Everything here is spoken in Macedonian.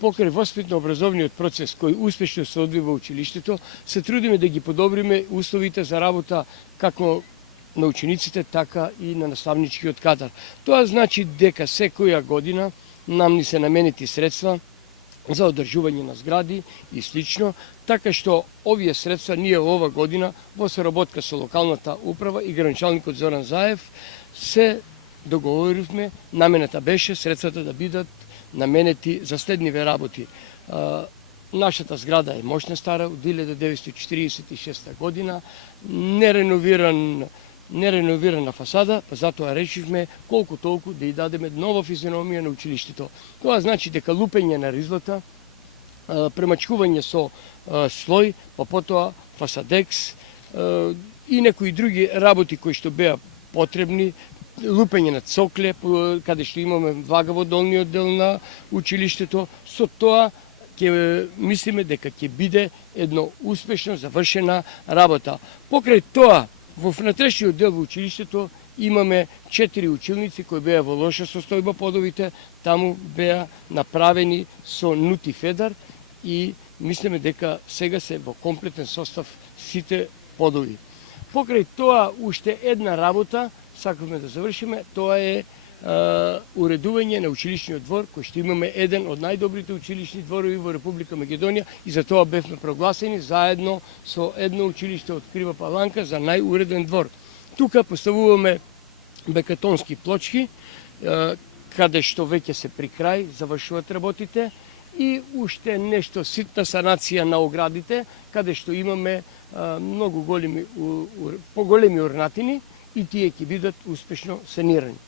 покрај воспитно-образовниот процес кој успешно се одвива во училиштето, се трудиме да ги подобриме условите за работа како на учениците, така и на наставничкиот кадар. Тоа значи дека секоја година нам ни се наменети средства за одржување на згради и слично, така што овие средства ние ова година во соработка со локалната управа и граначалникот Зоран Заев се договоривме, намената беше средствата да бидат наменети за следниве работи. Нашата зграда е мощна стара, од 1946 година, нереновирана фасада, па затоа решивме колку толку да ја дадеме нова физиономија на училиштето. Тоа значи дека лупење на ризлата, премачкување со слој, па потоа фасадекс и некои други работи кои што беа потребни, лупење на цокле, каде што имаме влага во долниот дел на училиштето. Со тоа ќе мислиме дека ќе биде едно успешно завршена работа. Покрај тоа, во внатрешниот дел во училиштето имаме 4 училници кои беа во лоша состојба подовите, таму беа направени со нути федар и мислиме дека сега се во комплетен состав сите подови. Покрај тоа, уште една работа сакаме да завршиме, тоа е уредување на училишниот двор, кој што имаме еден од најдобрите училишни дворови во Република Македонија и за тоа бевме прогласени заедно со едно училиште од Крива Паланка за најуреден двор. Тука поставуваме бекатонски плочки, каде што веќе се при крај завршуваат работите и уште нешто ситна санација на оградите, каде што имаме многу поголеми орнатини и тие ќе бидат успешно санирани.